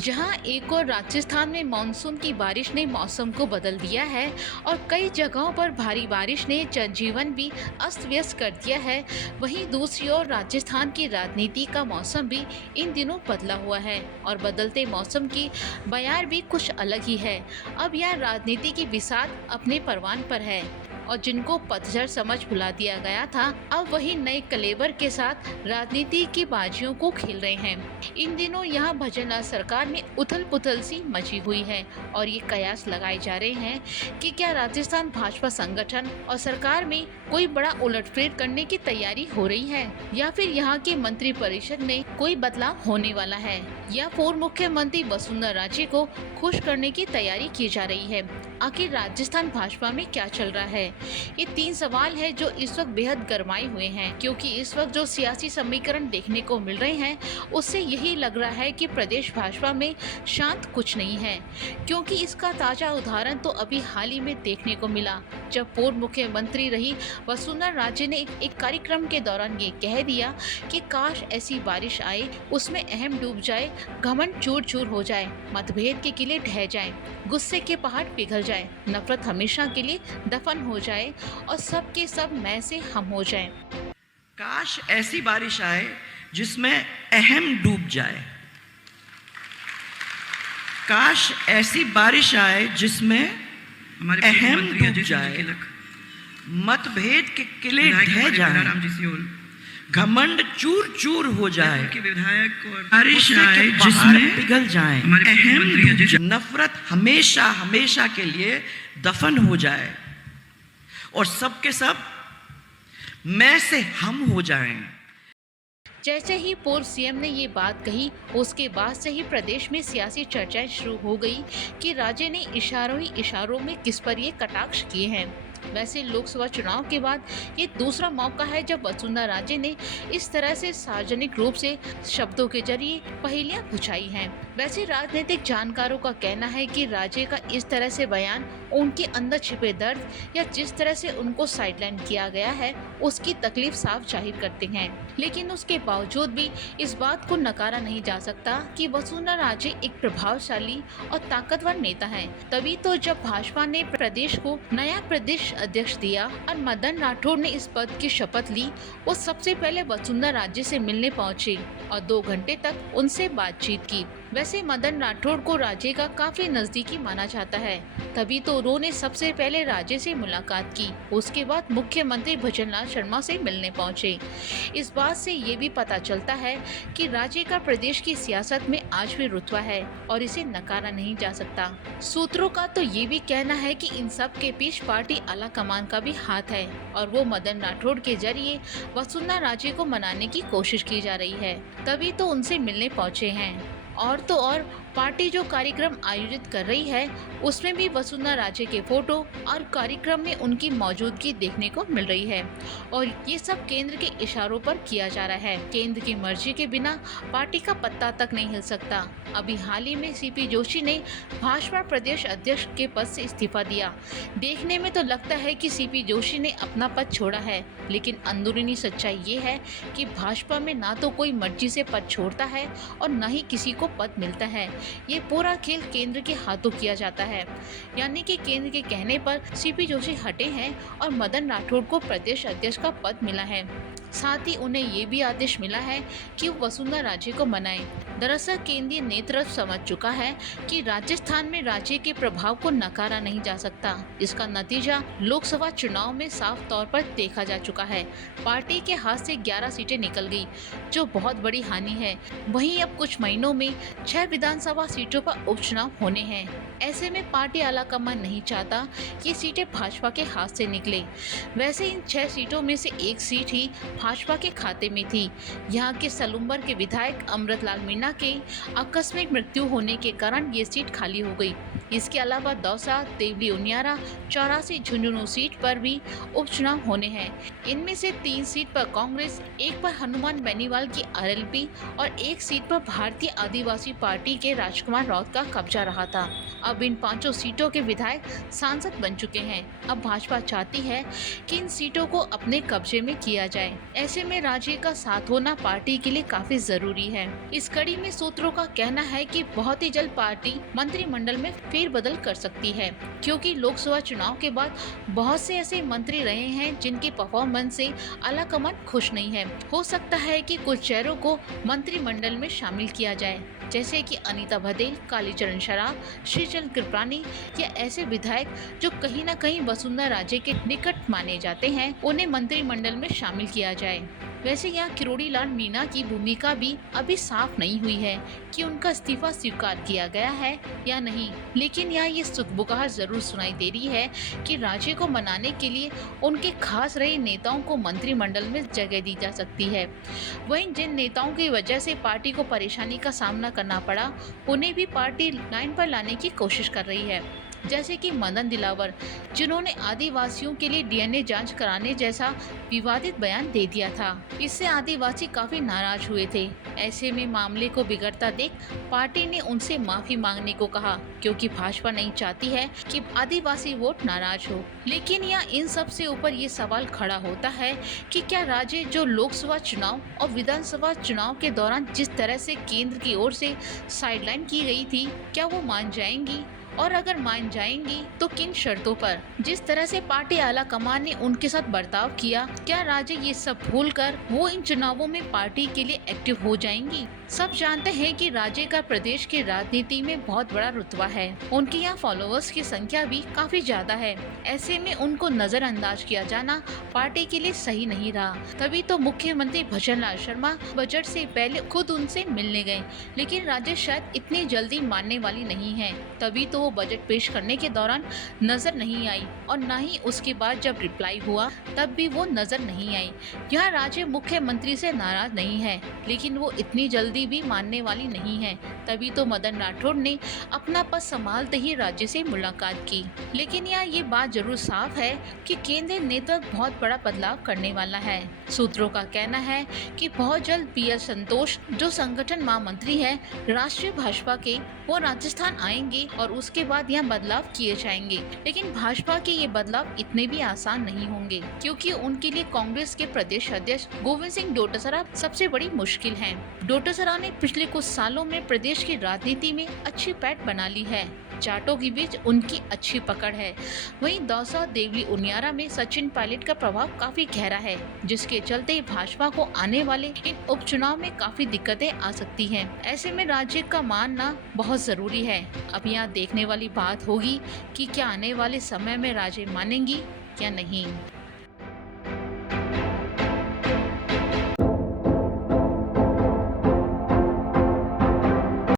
जहां एक और राजस्थान में मानसून की बारिश ने मौसम को बदल दिया है और कई जगहों पर भारी बारिश ने जनजीवन भी अस्त व्यस्त कर दिया है, वहीं दूसरी ओर राजस्थान की राजनीति का मौसम भी इन दिनों बदला हुआ है और बदलते मौसम की बयार भी कुछ अलग ही है। अब यह राजनीति की बिसात अपने परवान पर है और जिनको पतझड़ समझ भुला दिया गया था, अब वही नए कलेवर के साथ राजनीति की बाजियों को खेल रहे हैं। इन दिनों यहाँ भजनलाल सरकार में उथल पुथल सी मची हुई है और ये कयास लगाए जा रहे हैं कि क्या राजस्थान भाजपा संगठन और सरकार में कोई बड़ा उलटफेर करने की तैयारी हो रही है या फिर यहाँ के मंत्री परिषद में कोई बदलाव होने वाला है या पूर्व मुख्यमंत्री वसुंधरा राजे को खुश करने की तैयारी की जा रही है। आखिर राजस्थान भाजपा में क्या चल रहा है? ये 3 सवाल है जो इस वक्त बेहद गरमाए हुए हैं, क्योंकि इस वक्त जो सियासी समीकरण देखने को मिल रहे हैं उससे यही लग रहा है कि प्रदेश भाजपा में शांत कुछ नहीं है। क्योंकि इसका ताजा उदाहरण तो अभी हाल ही में देखने को मिला, जब पूर्व मुख्यमंत्री रही वसुंधरा राजे ने एक कार्यक्रम के दौरान ये कह दिया कि काश ऐसी बारिश आए, उसमें अहम डूब जाए, घमंड चूर चूर हो जाए, मतभेद के किले ढह जाए, गुस्से के पहाड़ पिघल जाए, नफरत हमेशा के लिए दफन हो जाए और सब के सब मैं से हम हो जाएं। काश ऐसी बारिश आए जिसमें अहम डूब जाए। काश ऐसी बारिश आए जिसमें अहम डूब जाए, मतभेद के किले ढह जाए, घमंड चूर चूर हो जाए, बारिश आए जिसमें पिघल जाए, अहम डूब जाए, नफरत हमेशा हमेशा के लिए दफन हो जाए और सबके सब मैं से हम हो जाएं। जैसे ही पूर्व सीएम ने ये बात कही, उसके बाद से ही प्रदेश में सियासी चर्चाएं शुरू हो गई कि राजे ने इशारों ही इशारों में किस पर ये कटाक्ष किए हैं। वैसे लोकसभा चुनाव के बाद ये दूसरा मौका है जब वसुंधरा राजे ने इस तरह से सार्वजनिक रूप से शब्दों के जरिए पहेलियां बुझाई हैं। वैसे राजनीतिक जानकारों का कहना है कि राजे का इस तरह से बयान उनके अंदर छिपे दर्द या जिस तरह से उनको साइडलाइन किया गया है उसकी तकलीफ साफ जाहिर करते हैं। लेकिन उसके बावजूद भी इस बात को नकारा नहीं जा सकता कि वसुंधरा राजे एक प्रभावशाली और ताकतवर नेता है। तभी तो जब भाजपा ने प्रदेश को नया प्रदेश अध्यक्ष दिया और मदन राठौड़ ने इस पद की शपथ ली, वो सबसे पहले वसुंधरा राजे से मिलने पहुंचे और 2 घंटे तक उनसे बातचीत की। वैसे मदन राठौड़ को राजे का काफी नजदीकी माना जाता है, तभी तो उन्होंने सबसे पहले राजे से मुलाकात की। उसके बाद मुख्यमंत्री भजनलाल शर्मा से मिलने पहुंचे। इस बात से ये भी पता चलता है कि राजे का प्रदेश की सियासत में आज भी रुतबा है और इसे नकारा नहीं जा सकता। सूत्रों का तो ये भी कहना है कि इन सब के पीछे पार्टी आला कमान का भी हाथ है और वो मदन राठौड़ के जरिए वसुंधरा राजे को मनाने की कोशिश की जा रही है, तभी तो उनसे मिलने पहुंचे हैं। और तो और पार्टी जो कार्यक्रम आयोजित कर रही है उसमें भी वसुंधरा राजे के फोटो और कार्यक्रम में उनकी मौजूदगी देखने को मिल रही है और ये सब केंद्र के इशारों पर किया जा रहा है। केंद्र की मर्जी के बिना पार्टी का पत्ता तक नहीं हिल सकता। अभी हाल ही में सीपी जोशी ने भाजपा प्रदेश अध्यक्ष के पद से इस्तीफा दिया। देखने में तो लगता है कि सीपी जोशी ने अपना पद छोड़ा है, लेकिन अंदरूनी सच्चाई ये है कि भाजपा में ना तो कोई मर्जी से पद छोड़ता है और न ही किसी को पद मिलता है। ये पूरा खेल केंद्र के हाथों किया जाता है, यानी कि केंद्र के कहने पर सीपी जोशी हटे हैं और मदन राठौड़ को प्रदेश अध्यक्ष का पद मिला है। साथ ही उन्हें ये भी आदेश मिला है कि वो वसुंधरा राजे को मनाएं। दरअसल केंद्रीय नेतृत्व समझ चुका है कि राजस्थान में राजे के प्रभाव को नकारा नहीं जा सकता। इसका नतीजा लोकसभा चुनाव में साफ तौर पर देखा जा चुका है। पार्टी के हाथ से 11 सीटें निकल गई, जो बहुत बड़ी हानि है। वहीं अब कुछ महीनों में 6 विधानसभा सीटों पर उपचुनाव होने हैं। ऐसे में पार्टी आलाकमान नहीं चाहता ये सीटें भाजपा के हाथ से निकले। वैसे इन 6 सीटों में से एक सीट ही भाजपा के खाते में थी। यहाँ के सलूम्बर के विधायक अमृतलाल मीणा के आकस्मिक मृत्यु होने के कारण ये सीट खाली हो गई। इसके अलावा दौसा, देवली उनियारा, 84 झुंझुनू सीट पर भी उपचुनाव होने हैं। इनमें से 3 सीट पर कांग्रेस, 1 पर हनुमान बेनीवाल की आरएलपी और 1 सीट पर भारतीय आदिवासी पार्टी के राजकुमार राउत का कब्जा रहा था। अब इन 5 सीटों के विधायक सांसद बन चुके हैं। अब भाजपा चाहती है कि इन सीटों को अपने कब्जे में किया जाए। ऐसे में राज्य का साथ होना पार्टी के लिए काफी जरूरी है। इस कड़ी में सूत्रों का कहना है कि बहुत ही जल्द पार्टी मंत्रिमंडल में फेरबदल कर सकती है, क्योंकि लोकसभा चुनाव के बाद बहुत से ऐसे मंत्री रहे हैं जिनकी परफॉर्मेंस से आलाकमान खुश नहीं है। हो सकता है कि कुछ चेहरों को मंत्रिमंडल में शामिल किया जाए, जैसे कि अनीता बघेल, कालीचरण सराफ, श्रीचंद कृपलानी या ऐसे विधायक जो कहीं न कहीं वसुंधरा राजे के निकट माने जाते हैं, उन्हें मंत्रिमंडल में शामिल किया जाए। वैसे यहाँ किरोड़ी लाल मीणा की भूमिका भी अभी साफ नहीं हुई है कि उनका इस्तीफा स्वीकार किया गया है या नहीं, लेकिन यहाँ ये सुखबुगाहट जरूर सुनाई दे रही है कि राज्य को मनाने के लिए उनके खास रहे नेताओं को मंत्रिमंडल में जगह दी जा सकती है। वहीं जिन नेताओं की वजह से पार्टी को परेशानी का सामना करना पड़ा, उन्हें भी पार्टी लाइन पर लाने की कोशिश कर रही है, जैसे कि मदन दिलावर, जिन्होंने आदिवासियों के लिए डीएनए जांच कराने जैसा विवादित बयान दे दिया था। इससे आदिवासी काफी नाराज हुए थे। ऐसे में मामले को बिगड़ता देख पार्टी ने उनसे माफी मांगने को कहा, क्योंकि भाजपा नहीं चाहती है कि आदिवासी वोट नाराज हो। लेकिन यहाँ इन सब से ऊपर ये सवाल खड़ा होता है कि क्या राज्य जो लोकसभा चुनाव और विधानसभा चुनाव के दौरान जिस तरह से केंद्र की ओर से साइडलाइन की गई थी, क्या वो मान जाएंगी? और अगर मान जाएंगी तो किन शर्तों पर? जिस तरह से पार्टी आला कमान ने उनके साथ बर्ताव किया, क्या राज्य ये सब भूलकर वो इन चुनावों में पार्टी के लिए एक्टिव हो जाएंगी? सब जानते हैं कि राज्य का प्रदेश की राजनीति में बहुत बड़ा रुतबा है। उनके यहाँ फॉलोअर्स की संख्या भी काफी ज्यादा है। ऐसे में उनको नजरअंदाज किया जाना पार्टी के लिए सही नहीं रहा। तभी तो मुख्यमंत्री भजन लाल शर्मा बजट से पहले खुद उनसे मिलने गए, लेकिन राज्य शायद इतनी जल्दी मानने वाली नहीं है। तभी तो वो बजट पेश करने के दौरान नजर नहीं आई और न ही उसके बाद जब रिप्लाई हुआ तब भी वो नजर नहीं आई। यहाँ राज्य मुख्यमंत्री से नाराज नहीं है, लेकिन वो इतनी जल्दी भी मानने वाली नहीं है। तभी तो मदन राठौड़ ने अपना पद संभालते ही राज्य से मुलाकात की। लेकिन यहाँ ये बात जरूर साफ है कि केंद्रीय नेतृत्व बहुत बड़ा बदलाव करने वाला है। सूत्रों का कहना है कि बहुत जल्द पीएल संतोष, जो संगठन महामंत्री है राष्ट्रीय भाजपा के, वो राजस्थान आएंगे और उसके बाद यहाँ बदलाव किए जाएंगे। लेकिन भाजपा के ये बदलाव इतने भी आसान नहीं होंगे, क्योंकि उनके लिए कांग्रेस के प्रदेश अध्यक्ष गोविंद सिंह डोटासरा सबसे बड़ी मुश्किल है। डोटासरा ने पिछले कुछ सालों में प्रदेश की राजनीति में अच्छी पैठ बना ली है। जाटों के बीच उनकी अच्छी पकड़ है। वहीं दौसा, देवली उनियारा में सचिन पायलट का प्रभाव काफी गहरा है, जिसके चलते भाजपा को आने वाले इन उपचुनाव में काफी दिक्कतें आ सकती हैं। ऐसे में राज्य का मानना बहुत जरूरी है। अब यहाँ देखने वाली बात होगी कि क्या आने वाले समय में राज्य मानेंगी या नहीं।